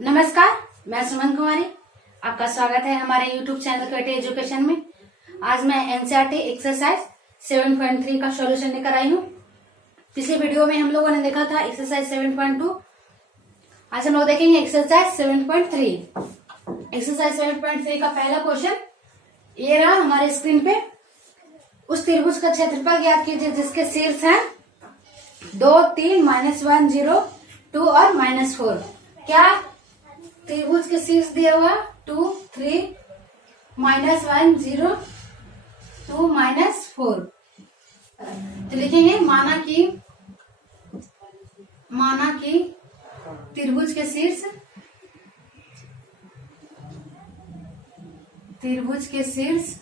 नमस्कार, मैं सुमन कुमारी। आपका स्वागत है हमारे YouTube चैनल कटे एजुकेशन में। आज मैं एनसीईआरटी एक्सरसाइज 7.3 का सॉल्यूशन लेकर आई हूँ। पिछले वीडियो में हम लोगों ने देखा था एक्सरसाइज 7.2। आज हम लोग देखेंगे एक्सरसाइज 7.3। एक्सरसाइज 7.3 का पहला क्वेश्चन ये रहा हमारे स्क्रीन पे। उस त्रिभुज का क्षेत्रफल ज्ञात कीजिए जिसके शीर्ष हैं 2, 3, -1, 0, 2 और -4। क्या त्रिभुज के शीर्ष दिया हुआ 2, 3, -1, 0, 2, -4। तो लिखेंगे माना कि त्रिभुज के शीर्ष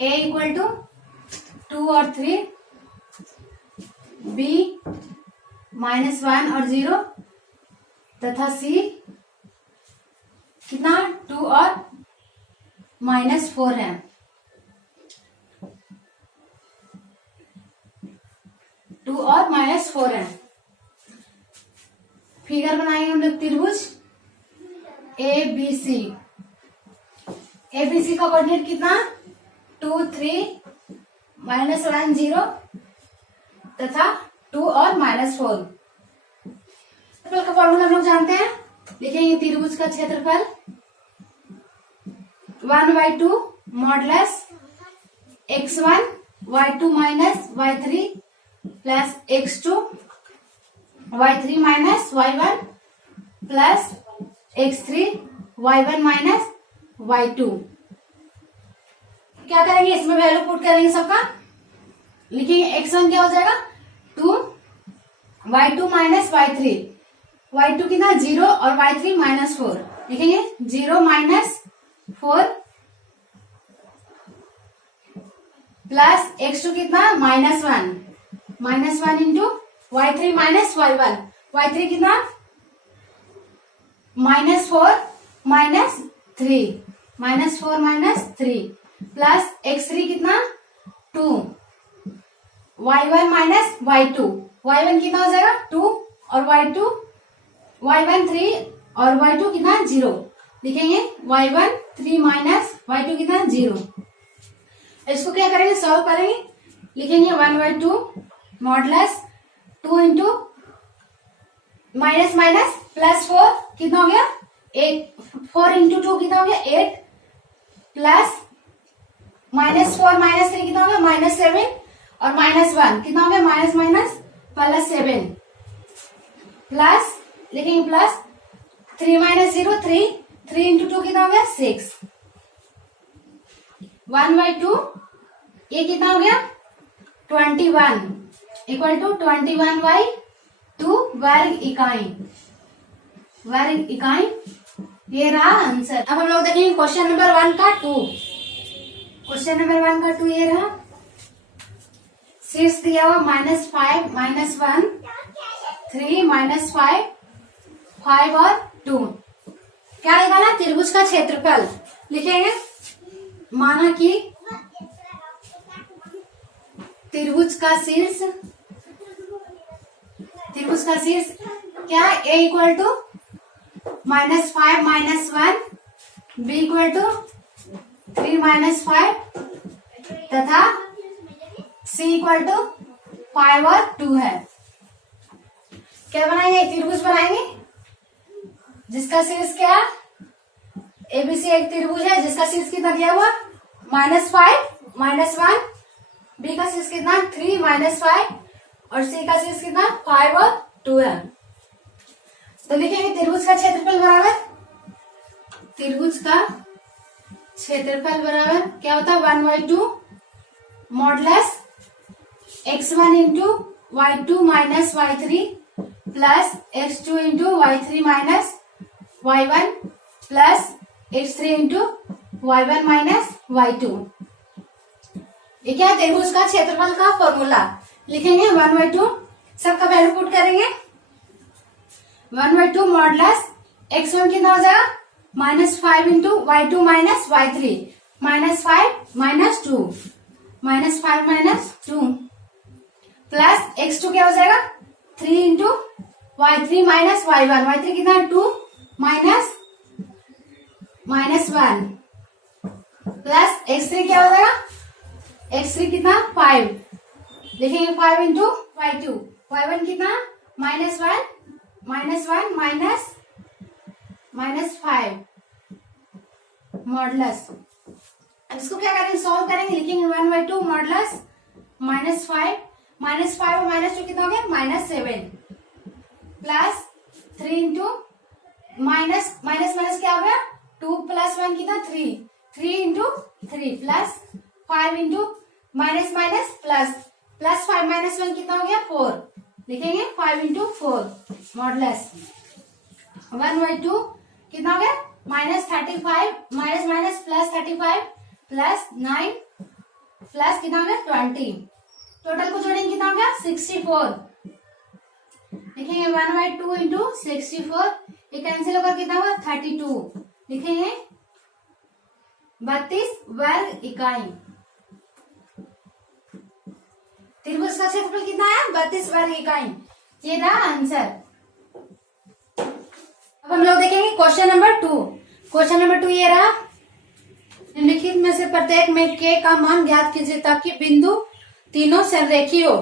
A इक्वल टू 2 और 3, B -1 और 0 तथा C कितना 2 और -4 है। फिगर बनाएंगे हम लोग त्रिभुज ABC। ABC का कोऑर्डिनेट कितना 2, 3, -1, 0 तथा 2 और -4। क्षेत्रफल का फॉर्मूला हम लोग जानते हैं। लिखेंगे त्रिभुज का क्षेत्रफल 1/2 modulus x1 y2 - y3 plus x2 y3 - y1 plus x3 y1 - y2। क्या करेंगे इसमें वैल्यू पुट करेंगे सबका। लिखेंगे x1 क्या हो जाएगा 2 y2 - y3, y2 कितना 0 और y3 -4। लिखेंगे 0 -4 प्लस x2 कितना -1 इंटू y3 - y1, y3 कितना -4 -3 प्लस x3 कितना 2 y1 - y2, y1 कितना हो जाएगा 2 और y1 3 और y2 कितना 0। लिखेंगे y1 3 - y2 कितना 0। इसको क्या करेंगे सॉल्व करेंगे। लिखेंगे 1/2 मॉडुलस 2 इंटू +4 कितना हो गया 8, 4 इंटू 2 कितना हो गया 8 प्लस -4 -3 कितना हो गया -7 और -1 कितना हो गया +7 प्लस लिखेंगे प्लस 3 - 0 3 इंटू 2 कितना हो गया 6। 1/2 ये कितना हो गया 21 इक्वल टू 21/2 वर्ग इकाई। ये रहा आंसर। अब हम लोग देखेंगे क्वेश्चन नंबर 1 का 2। क्वेश्चन नंबर 1 का 2 ये रहा। शीर्ष दिया हुआ -5 -1 3 -5 5 और 2। क्या निकालना त्रिभुज का क्षेत्रफल। लिखेंगे माना कि त्रिभुज का शीर्ष क्या A equal to -5 -1, B equal to 3 -5 तथा C इक्वल टू 5 और 2 है। क्या बनाएंगे त्रिभुज बनाएंगे जिसका शीर्ष क्या ABC एक त्रिभुज है जिसका शीर्ष कितना दिया हुआ -5 -1, B का शीर्ष कितना 3 -5 और C का शीर्ष कितना 5 और 2 है। तो लिखेंगे त्रिभुज का क्षेत्रफल बराबर क्या होता है 1/2 modulus x1 into y2 - y3 plus x2 into y3 - y1 plus x3 into y1 - y2। ये क्या है त्रिभुज का क्षेत्रफल का फॉर्मूला। लिखेंगे 1/2 सबका वैल्यू पुट करेंगे। 1/2 मॉडुलस x1 कितना हो जाएगा -5 into y2 - y3 -5 - 2 -5 - 2 plus x2 क्या हो जाएगा 3 into y3 minus y1, y3 कितना 2 माइनस -1 प्लस x3 क्या हो जाएगा, x3 कितना 5, लिखेंगे 5 इंटू y2, y1 कितना -1 माइनस 5 मॉडुलस। अब इसको क्या करेंगे, सॉल्व करेंगे, लिखेंगे 1/2 मॉडुलस -5 और -2 कितना हो गया -7 प्लस 3 इंटू माइनस क्या हो गया 2 प्लस 1 कितना 3 into 3 plus 5 into minus plus 5 -1 कितना हो गया 4, लिखेंगे 5 इंटू 4 मॉडुलस 1/2 कितना हो गया -35 माइनस प्लस 35 प्लस 9 प्लस कितना हो गया 20, टोटल को जोड़ेंगे कितना हो गया 64, लिखेंगे 1/2 इंटू 64, ये कैंसिल होकर कितना होगा 32, लिखेंगे 32 वर्ग इकाई। त्रिभुज का क्षेत्रफल कितना है 32 वर्ग इकाई, ये रहा आंसर। अब हम लोग देखेंगे क्वेश्चन नंबर 2। क्वेश्चन नंबर 2 ये रहा, निम्नलिखित में से प्रत्येक में k का मान ज्ञात कीजिए ताकि बिंदु तीनों संरेखी हो।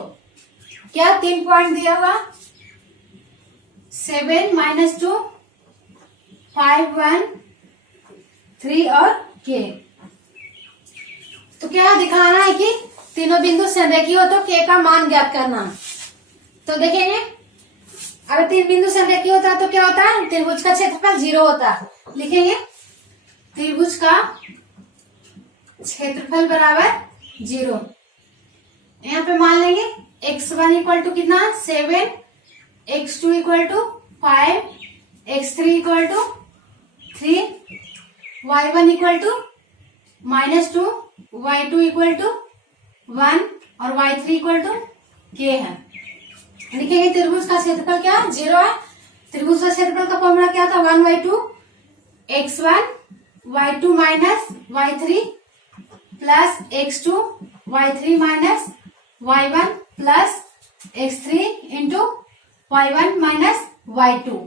क्या 3 पॉइंट दिया हुआ 7 -2 5 1 3 और k, तो क्या दिखाना है कि तीनों बिंदु संरेखी हो तो k का मान ज्ञात करना। तो देखेंगे अगर 3 बिंदु संरेखी होता है तो क्या होता है, त्रिभुज का क्षेत्रफल 0 होता है, लिखेंगे त्रिभुज का क्षेत्रफल बराबर 0। यहाँ पे मान लेंगे x1 इक्वल टू कितना 7, x2 equal to 5, x3 equal to 3, y1 equal to -2, y2 equal to 1 और y3 इक्वल टू k है। लिखेंगे त्रिभुज का क्षेत्रफल क्या 0 है, त्रिभुज का क्षेत्रफल का फॉर्मूला क्या था 1/2 x1 y2 minus y3 plus x2 y3 minus y1 plus x3 into y1 minus y2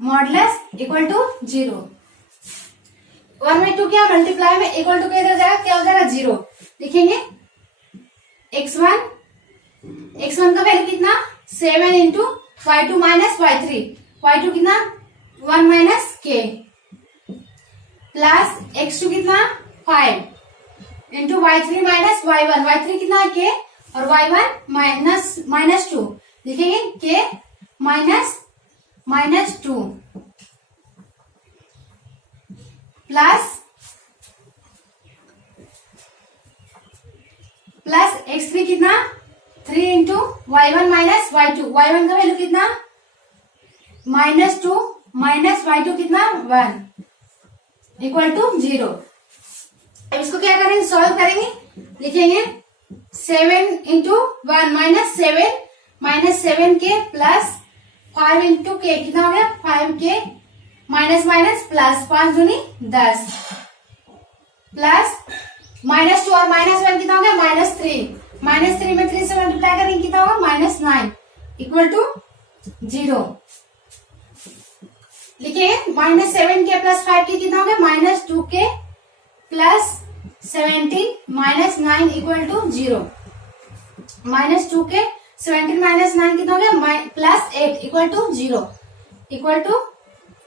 modulus equal to 0। 1/2 क्या मल्टीप्लाई में इक्वल टू इधर जाएगा, क्या हो जाएगा 0, लिखेंगे x1 का वैल्यू कितना 7 into y2 minus y3, y2 कितना 1 माइनस k प्लस x2 कितना 5 into y3 minus y1, y3 कितना है k और y1 -2, लिखेंगे k -2 प्लस x3 कितना 3 into y1 minus y2, y1 का वैल्यू कितना -2 माइनस y2 कितना 1 इक्वल टू 0। अब इसको क्या करेंगे, सॉल्व करेंगे, लिखेंगे 7 इंटू 1 -7 के प्लस 5 इंटू के कितना हो गया 5k माइनस प्लस 5 दूनी 10 प्लस -2 और -1 कितना हो गया -3 में 3 से मल्टीप्लाई करेंगे कितना होगा -9 इक्वल टू 0। लिखिए -7k प्लस 5k कितना हो गया -2k plus 17 -9 equal to 0। -2k 17 -9 कितना हो गया +8 equal to 0 equal to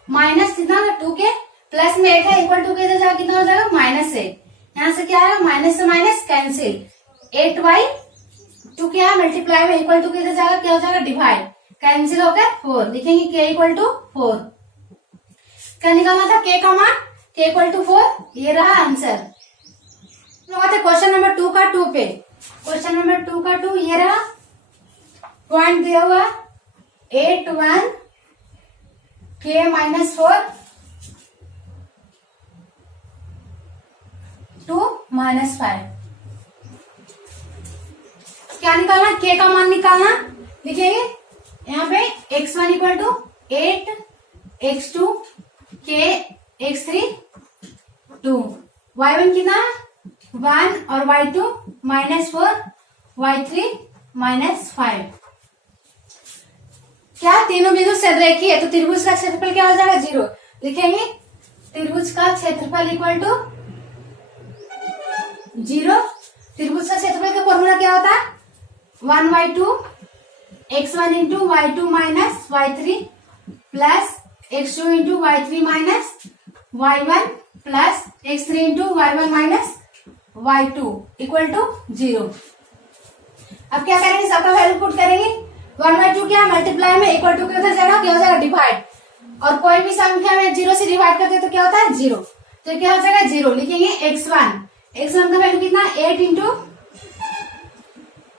minus कितना 2k प्लस में 8 है इक्वल टू के जाएगा कितना हो जाएगा -8। यहाँ से क्या आएगा माइनस से माइनस कैंसिल 8/2 क्या मल्टीप्लाई में इक्वल टू के जाएगा क्या हो जाएगा डिवाइड कैंसिल होकर 4, लिखेंगे k इक्वल टू 4। क्या निकालना था k का मान k इक्वल टू 4, ये रहा आंसर। क्वेश्चन नंबर 2 का 2 पे, क्वेश्चन नंबर 2 का 2 ये रहा, पॉइंट दिया हुआ 8 1 k -4 2 -5। क्या निकालना k का मान निकालना, लिखेंगे यहाँ पे x1 equal to 8 x2 k x3 2 y1 कितना 1 और y2 -4 y3 -5। क्या तीनों बिंदु सदरेखीय है, तो त्रिभुज का क्षेत्रफल क्या हो जाएगा 0। लिखेंगे त्रिभुज का क्षेत्रफल इक्वल टू 0। त्रिभुज का क्षेत्रफल का फॉर्मूला क्या होता है 1/2 x1 into y2 minus y3 plus x2 into y3 minus y1 plus x3 into y1 minus y2 equal to 0। अब क्या करेंगे, सबका वैल्यू पुट करेंगे। 1/2 क्या मल्टीप्लाई में इक्वल टू क्या हो जाएगा डिवाइड, और कोई भी संख्या में 0 से डिवाइड करते तो क्या होता है 0, तो क्या हो जाएगा 0। लिखेंगे x1 का वैल्यू कितना 8 इंटू,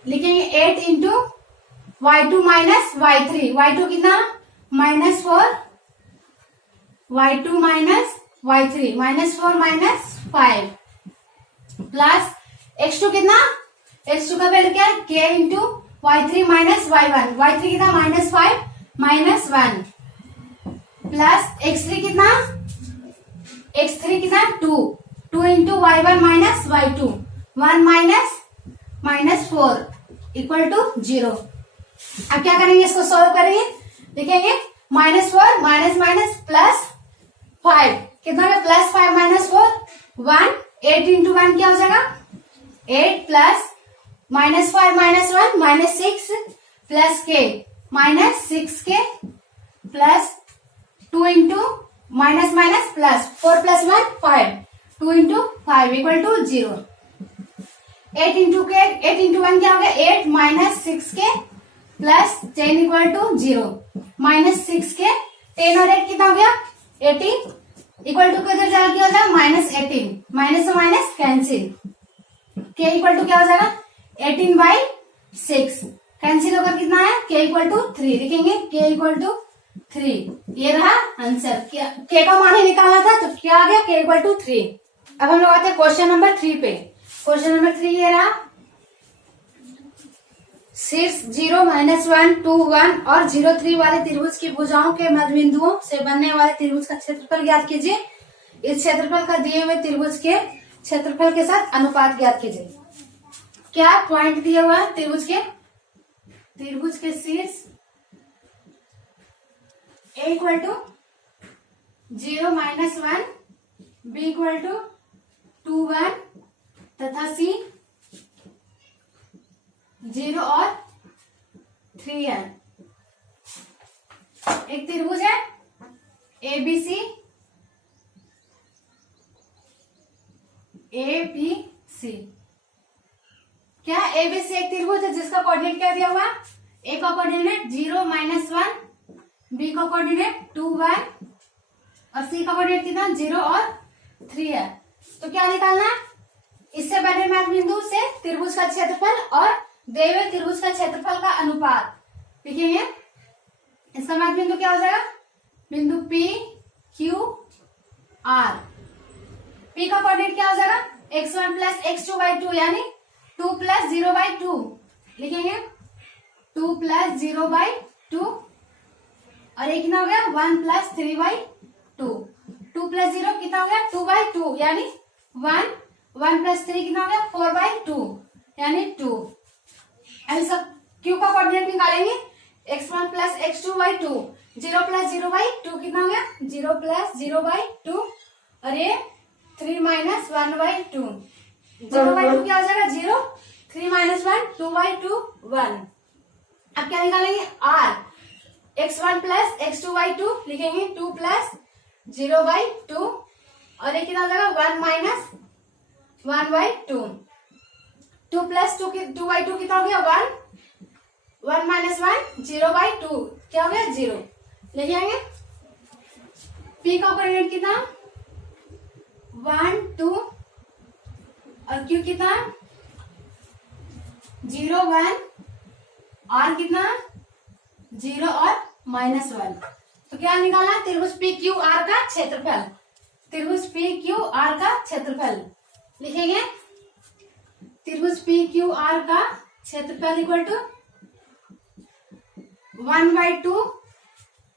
लिखेंगे 8 into y2 minus y3, y2 कितना -4, y2 minus y3 -4 -5 plus x2 कितना, x2 का वैल्यू क्या है k into y3 minus y1, y3 कितना -5 -1 प्लस x3 कितना, x3 कितना 2 into y1 minus y2 1 minus 4 equal to 0। अब क्या करेंगे, इसको सॉल्व करेंगे। लिखेंगे -4 माइनस प्लस 5 कितना है +5 -4 1, 8 इंटू 1 क्या हो जाएगा 8 plus -5 -1 -6 plus k -6k plus 2 into minus plus 4 plus 1 5 2 into 5 equal to 0। 8 into 1 क्या हो गया 8 -6k plus 10 equal to 0 -6k 10 और 8 कितना हो गया 18 इक्वल टू किधर जाएगा क्या हो जाएगा -18, माइनस से minus cancel, k equal to क्या हो जाएगा 18/6 कैंसिल होकर कितना है k इक्वल टू 3। लिखेंगे k इक्वल टू 3, ये रहा आंसर। k का मान ही निकालना था तो क्या आ गया k इक्वल टू 3। अब हम लोग आते हैं क्वेश्चन नंबर 3 पे। क्वेश्चन नंबर 3 ये रहा, शीर्ष 0 -1 2 1 और 0 3 वाले त्रिभुज की भुजाओं के मध्य बिंदुओं से बनने वाले त्रिभुज का क्षेत्रफल ज्ञात कीजिए। इस क्षेत्रफल का दिए हुए त्रिभुज के क्षेत्रफल के साथ अनुपात ज्ञात कीजिए। क्या पॉइंट दिया हुआ है त्रिभुज के शीर्ष a equal to 0 -1 b equal to 2 1 तथा c 0 और 3 है। एक त्रिभुज है ABC क्या ABC एक त्रिभुज है जिसका कोऑर्डिनेट क्या दिया हुआ A का कोऑर्डिनेट 0 -1, B का कोऑर्डिनेट 2 1 और C का कोऑर्डिनेट कितना 0 और 3 है। तो क्या निकालना है, इससे बने मध्य बिंदु से त्रिभुज का क्षेत्रफल और दिए हुए त्रिभुज का क्षेत्रफल का अनुपात लिखेंगे। इसका मध्य बिंदु क्या हो जाएगा बिंदु P Q R। P का कोऑर्डिनेट क्या हो जाएगा x1 प्लस x2/2 यानी 2 प्लस 0/2 लिखेंगे 2 प्लस 0/2 और एक कितना हो गया 1 प्लस 3/2। 2 प्लस 0 कितना हो गया 2/2 यानी 1 1 प्लस 3 कितना हो गया 4/2 यानी 2। ऐसा Q का कोऑर्डिनेट निकालेंगे x1 प्लस x2/2 0 प्लस 0/2 कितना हो गया 0 प्लस 0/2 और ये 3 माइनस 1/2 0/2 क्या हो जाएगा 0 3 माइनस 1 2/2 1। अब क्या निकालेंगे R x1 प्लस x2/2 लिखेंगे 2 प्लस 0/2 और ये कितना हो जाएगा 1 माइनस 1/2 2 प्लस 2/2 कितना हो गया 1 माइनस 1 0/2 क्या हो गया 0 ले जाएंगे। P का कोऑर्डिनेट कितना 1 2 और Q कितना 0 1 R कितना 0 और -1। तो क्या निकालना त्रिभुज PQR का क्षेत्रफल, त्रिभुज PQR का क्षेत्रफल लिखेंगे। त्रिभुज PQR का क्षेत्रफल इक्वल टू 1/2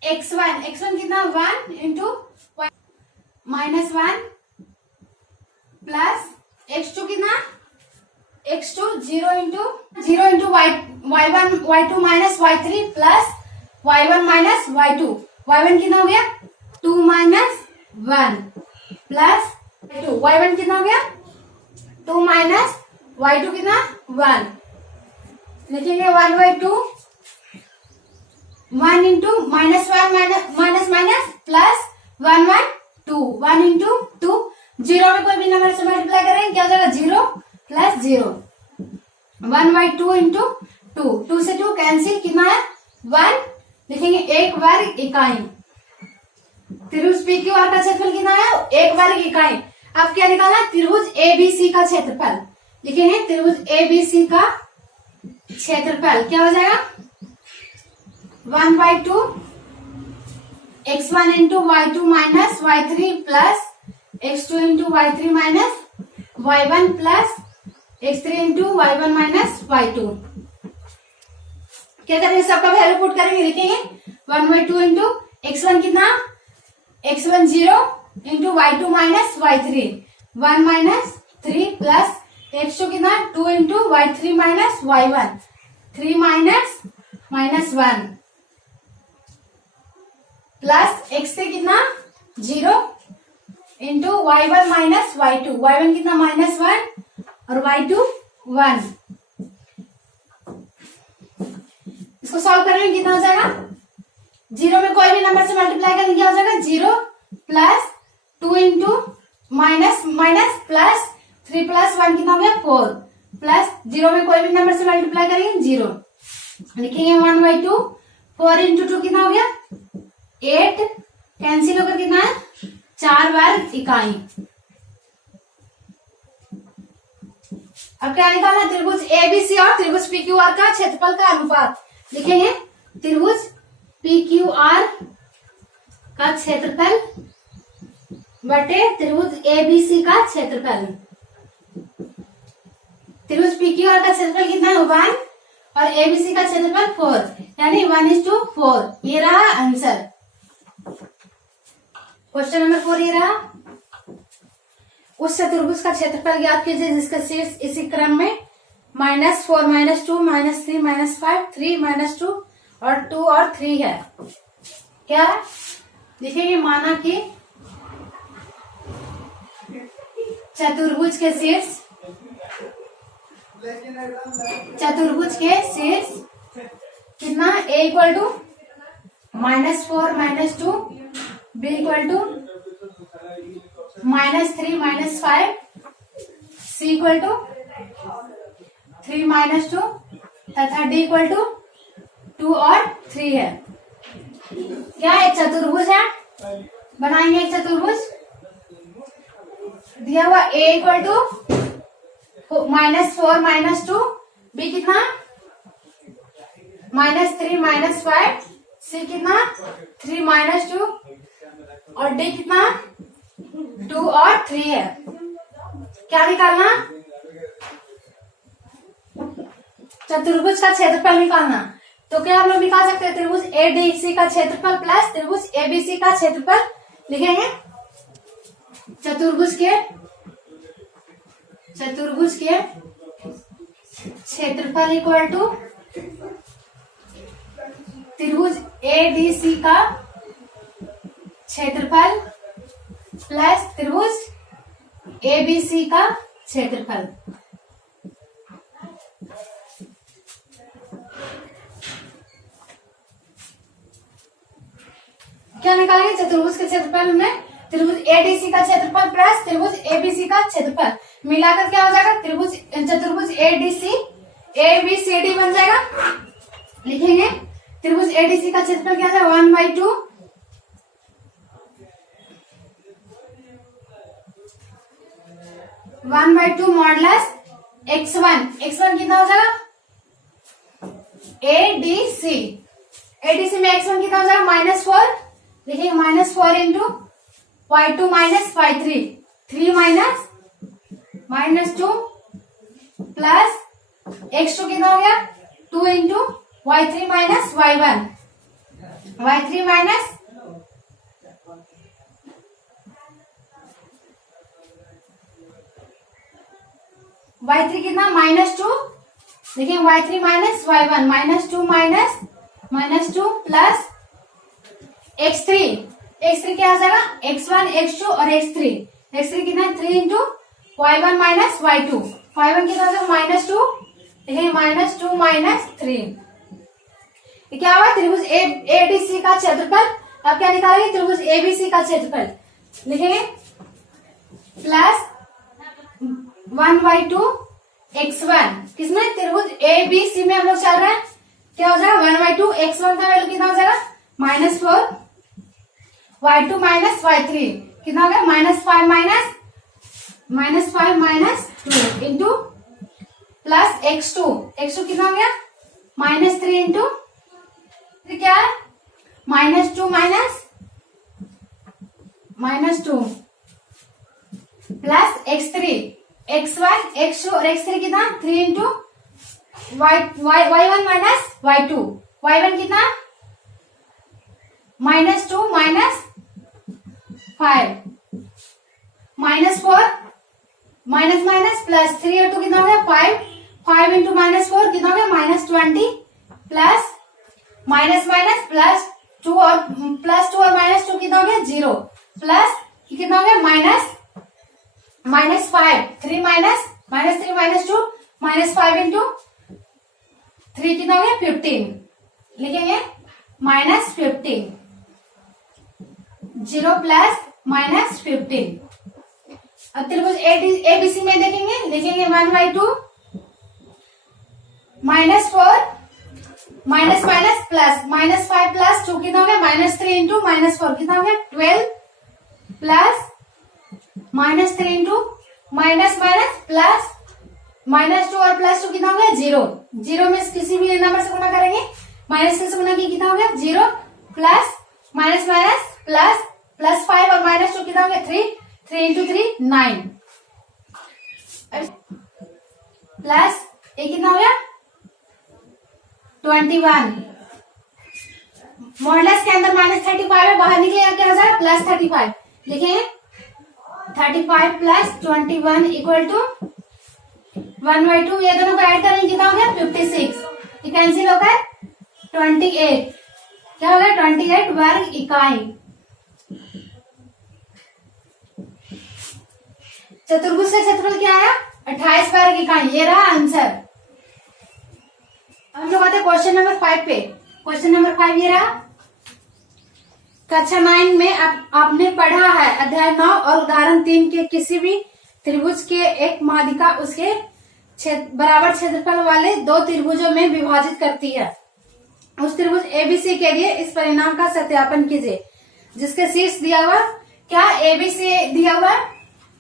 x1 कितना 1 इंटू -1 प्लस x2 कितना x2 0 into y1 y2 minus y3 plus y1 minus y2, y1 कितना हो गया 2 माइनस 1 प्लस y2, y1 कितना हो गया 2 माइनस y2 कितना 1, लिखेंगे 1/2 1 into minus 1 minus minus plus 1/2 1 into 2, zero में कोई भी नंबर से मल्टीप्लाई करेंगे क्या हो जाएगा 0 प्लस 0, 1/2 इंटू 2, 2 से 2 कैंसिल, कितना है 1, लिखेंगे 1 वर्ग इकाई। त्रिभुज पी क्यू आर का क्षेत्रफल कितना है 1 वर्ग इकाई। अब क्या निकालना त्रिभुज एबीसी का क्षेत्रफल, लिखेंगे त्रिभुज एबीसी का क्षेत्रफल क्या हो जाएगा 1/2 x1 into y2 minus y3 plus x2 into y3 minus y1 plus x3 into y1 minus y2। क्या करेंगे सबका वैल्यू पुट करेंगे, लिखेंगे 1/2 इंटू x1 कितना x1 0 into y2 minus y3 1 minus 3 plus x2 कितना 2 into y3 minus y1 3 minus minus 1 plus x3 कितना 0 into y1 minus y2, y1 कितना minus 1 और y2 1। इसको सॉल्व करेंगे कितना हो जाएगा, जीरो में कोई भी नंबर से मल्टीप्लाई करेंगे क्या हो जाएगा 0 plus 2 into minus minus plus 3 plus 1 कितना हो गया 4 प्लस जीरो में कोई भी नंबर से मल्टीप्लाई करेंगे 0, लिखेंगे 1/2 4 इंटू 2 कितना हो गया 8, कैंसिल होकर कितना है 4 वर्ग इकाई। अब क्या निकालना त्रिभुज एबीसी और त्रिभुज पीक्यूआर का क्षेत्रफल का अनुपात, लिखेंगे त्रिभुज पीक्यूआर का क्षेत्रफल बटे त्रिभुज एबीसी का क्षेत्रफल। त्रिभुज पीक्यूआर का क्षेत्रफल कितना है 1 और एबीसी का क्षेत्रफल 4, यानी 1:4, ये रहा आंसर। क्वेश्चन नंबर 4 ये रहा। उस चतुर्भुज का क्षेत्रफल ज्ञात कीजिए जिसका शीर्ष इसी क्रम में -4 -2 -3 -5 3 -2 और 2 और 3 है। क्या है देखिए, माना कि चतुर्भुज के शीर्ष कितना a equal to -4 -2, b equal to -3 -5, c equal to 3 -2 तथा d इक्वल टू 2 और 3 है। क्या एक चतुर्भुज है, बनाएंगे एक चतुर्भुज। दिया हुआ a इक्वल टू -4 -2, b कितना -3 -5, c कितना 3 -2 और d कितना 2 और 3 है। क्या निकालना, चतुर्भुज का क्षेत्रफल निकालना। तो क्या हम लोग निकाल सकते हैं त्रिभुज एडीसी का क्षेत्रफल प्लस त्रिभुज एबीसी का क्षेत्रफल। लिखेंगे चतुर्भुज के क्षेत्रफल इक्वल टू त्रिभुज एडीसी का क्षेत्रफल प्लस त्रिभुज एबीसी का क्षेत्रफल। क्या निकालेंगे चतुर्भुज के क्षेत्रफल में त्रिभुज एडीसी का क्षेत्रफल प्लस त्रिभुज एबीसी का क्षेत्रफल मिलाकर क्या हो जाएगा चतुर्भुज एडीसी एबीसीडी बन जाएगा। लिखेंगे त्रिभुज एडीसी का क्षेत्रफल क्या है 1/2 मॉडुलस x1 कितना हो जाएगा एडीसी में x1 कितना हो जाएगा -4। देखिए -4 into y2 minus y3 3 -2 plus x2 कितना हो गया 2 into y3 minus y1 y3 minus y3 कितना -2। देखिए y3 minus y1 -2 minus -2 plus x3, x3 क्या आ जाएगा, x1 x2 और x3, x3 कितना है 3 into y1 minus y2, y1 कितना आ जाएगा -2, देखिए -2 माइनस 3, ये क्या हुआ त्रिभुज एबीसी का क्षेत्रफल। अब क्या निकालेंगे, त्रिभुज एबीसी का क्षेत्रफल लिखेंगे प्लस 1/2 x1, किसमें त्रिभुज एबीसी में हम लोग चल रहे हैं, क्या हो जाएगा 1/2 x1 का वैल्यू कितना हो जाएगा -4, y2 माइनस y3 कितना हो गया -5 माइनस 2 इंटू प्लस x2 कितना हो गया -3 इंटू क्या है -2 minus 2 plus x3, x1 x2 और x3 कितना 3 into y1 minus y2, y1 कितना -2 माइनस 5 -4 माइनस प्लस 3 और 2 कितना हो गया 5 इंटू -4 कितना हो गया -20 प्लस माइनस प्लस 2 और -2 कितना हो गया 0 प्लस कितना हो गया -5 3 -2 -5 इंटू 3 कितना हो गया 15, लिखेंगे -15 0 प्लस -15। अब त्रिभुज एबीसी में देखेंगे, लिखेंगे 1/2 -4 माइनस प्लस -5 प्लस 2 कितना हो गया -3 इंटू -4 कितना हो गया 12 प्लस -3 इंटू माइनस प्लस -2 और +2 कितना हो गया 0 में किसी भी नंबर से गुना करेंगे, माइनस से गुना की कितना हो गया 0 प्लस प्लस 5 और -2 कितना हो गया 3 इंटू 3 9 प्लस ये कितना हो गया 21, मॉडुलस के अंदर -35 है, बाहर निकलेगा क्या हो जाएगा +35, लिखेंगे 35 प्लस 21 इक्वल टू 1/2, ये दोनों को ऐड करेंगे कितना हो गया 56, ये कैंसिल होकर 28, क्या हो गया 28 वर्ग इकाई। चतुर्भुज का क्षेत्रफल क्या आया 28 वर्ग इकाई, ये रहा आंसर। हम लोग आते हैं क्वेश्चन नंबर 5 पे। क्वेश्चन नंबर 5 ये रहा, कक्षा 9 में आपने पढ़ा है अध्याय 9 और उदाहरण 3 के किसी भी त्रिभुज के एक माध्यिका उसके बराबर क्षेत्रफल वाले दो त्रिभुजों में विभाजित करती है। उस त्रिभुज एबीसी के लिए इस परिणाम का सत्यापन कीजिए। जिसके शीर्ष दिया हुआ क्या एबीसी दिया हुआ,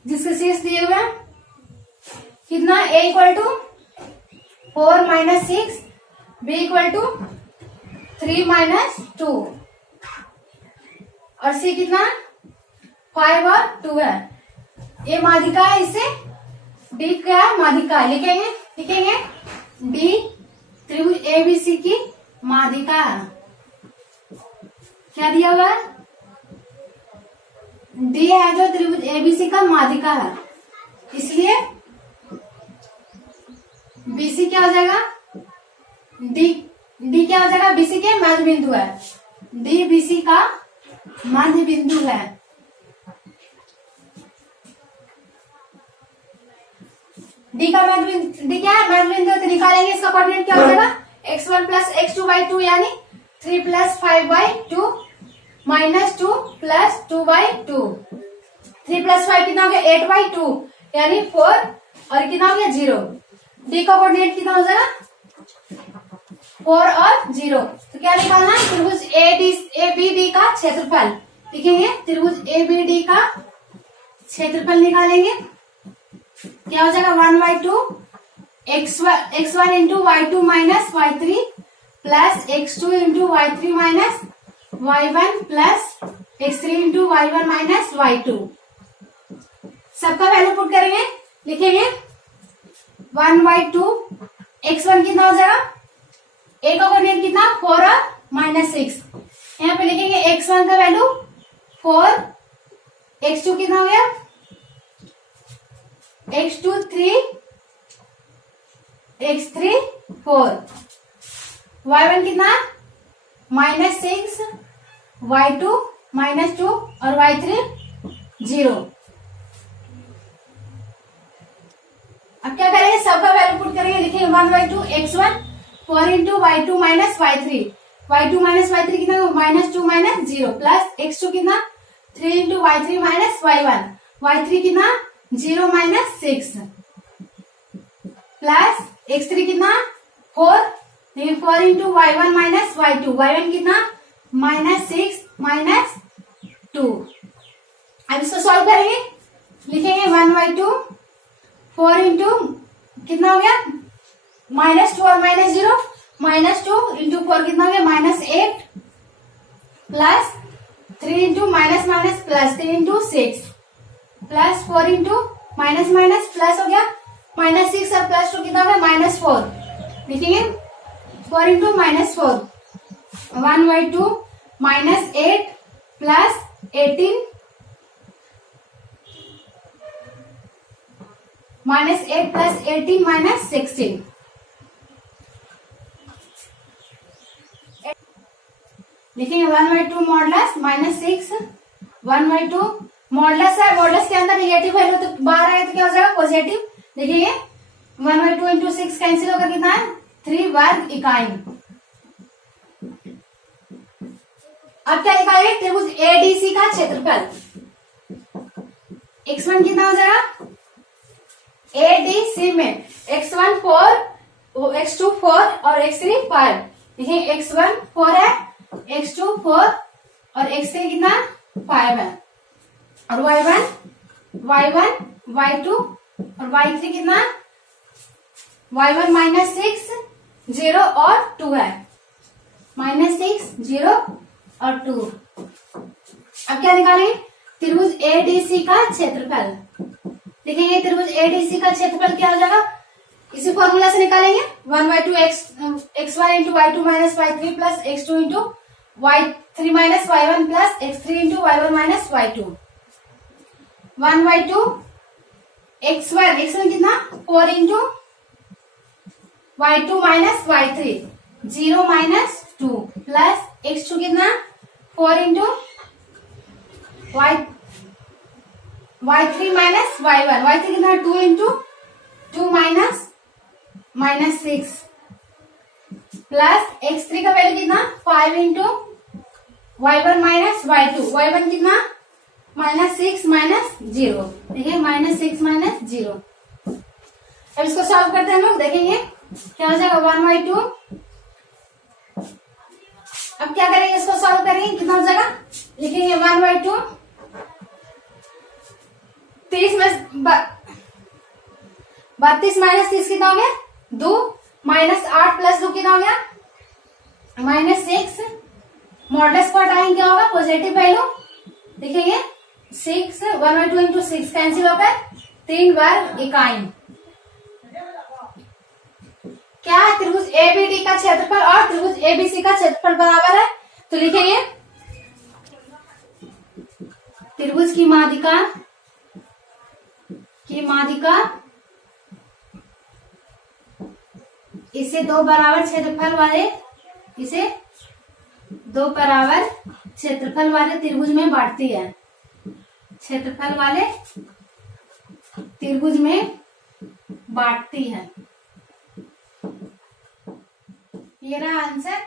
जिसके शीर्ष दिए हुए कितना a equal to 4 minus 6, b equal to 3 minus 2 और c कितना 5 और 2 है। ये माध्यिका है, इससे d क्या है माध्यिका है, लिखेंगे d त्रिभुज एबीसी की माध्यिका है। क्या दिया हुआ है d है जो त्रिभुज एबीसी का माध्यिका है, इसलिए BC क्या हो जाएगा D क्या हो जाएगा BC के मध्य बिंदु है, D BC का मध्य बिंदु है। D का मध्य बिंदु, D क्या है मध्य बिंदु, तो निकालेंगे इसका कोऑर्डिनेट क्या हो जाएगा x1 प्लस x2/2 यानी 3 प्लस 5/2 माइनस 2 प्लस 2/2, 3 प्लस 5 कितना हो गया 8/2 यानी 4 और कितना हो गया 0। D का कोऑर्डिनेट कितना हो जाएगा 4 और 0, तो क्या निकालना है त्रिभुज ABD का क्षेत्रफल, लिखेंगे त्रिभुज ABD का क्षेत्रफल निकालेंगे। क्या हो जाएगा 1/2 x1 into y2 minus y3 plus x2 into y3 minus y1 plus x3 into y1 minus y2। सबका वैल्यू पुट करेंगे, लिखेंगे 1/2 x1 कितना हो जाएगा a का कोऑर्डिनेट कितना 4 और -6, यहाँ पे लिखेंगे x1 का वैल्यू 4, x2 कितना हो गया x2 3, x3 4, y1 कितना -6, y2 -2 और y3 0। अब क्या करेंगे, सबका वैल्यू पुट करेंगे, लिखेंगे 1/2 x1 4 into y2 minus y3, y2 minus y3 कितना, -2 -0 प्लस x2 कितना 3 into y3 minus y1, y3 कितना 0 -6 प्लस x3 कितना 4, 4 into y1 minus y2, y1 कितना -6 -2। अब इसको सॉल्व करेंगे, लिखेंगे 1/2 4 इंटू कितना हो गया -2 और -0, -2 इंटू 4 कितना हो गया -8 plus 3 into minus minus plus 3 into 6 plus 4 into minus minus plus हो गया -6 और +2 कितना हो गया -4। लिखेंगे 4 इंटू -4, 1/2 -8 प्लस 18 -8 प्लस 18 -16। लिखेंगे 1/2 मॉडुलस -6, 1/2 मॉडुलस है, मॉडुलस के अंदर निगेटिव वैल्यू तो बाहर आए तो क्या हो जाएगा पॉजिटिव। लिखेंगे 1/2 इंटू 6 कैंसिल होकर कितना है 3 वर्ग इकाई। अब क्या निकालेंगे, त्रिभुज एडीसी का क्षेत्रफल। x1 कितना हो जाएगा, एडीसी में x1 4, x2 4 और x3 5। देखिए x1 4 है, x2 4 और x3 कितना 5 है, और y1 y2 और y3 कितना y1 -6 0 और 2 है, -6 0 और 2। अब क्या निकालेंगे, त्रिभुज एडीसी का क्षेत्रफल। देखेंगे त्रिभुज एडीसी का क्षेत्रफल क्या हो जाएगा, इसी फॉर्मूला से निकालेंगे 1/2 x1 into y2 minus y3 plus x2 into y3 minus y1 plus x3 into y1 minus y2। 1/2 x1 कितना 4 into y2 minus y3 0 -2 plus x2 कितना 4 into y3 minus y1, y3 कितना 2 इंटू 2 -6 प्लस x3 का value कितना 5 into y1 minus y2, y1 कितना -6 -0। देखिए -6 -0। अब इसको solve करते हैं हम लोग, देखेंगे क्या हो जाएगा 1/2। अब क्या करेंगे, इसको सॉल्व करेंगे, कितना हो जाएगा, लिखेंगे 1/2 30 में 32 -30 कितना हो गया 2, -8 प्लस 2 कितना हो गया -6। मॉडुलस को हटाएंगे क्या होगा पॉजिटिव वैल्यू। देखेंगे 6 1/2 इंटू 6 कैंसिल होकर 3 वर्ग इकाई। क्या है, त्रिभुज एबीडी का क्षेत्रफल और त्रिभुज एबीसी का क्षेत्रफल बराबर है, तो लिखेंगे त्रिभुज की माध्यिका इसे दो बराबर क्षेत्रफल वाले त्रिभुज में बांटती है, क्षेत्रफल वाले त्रिभुज में बांटती है। ये रहा आंसर।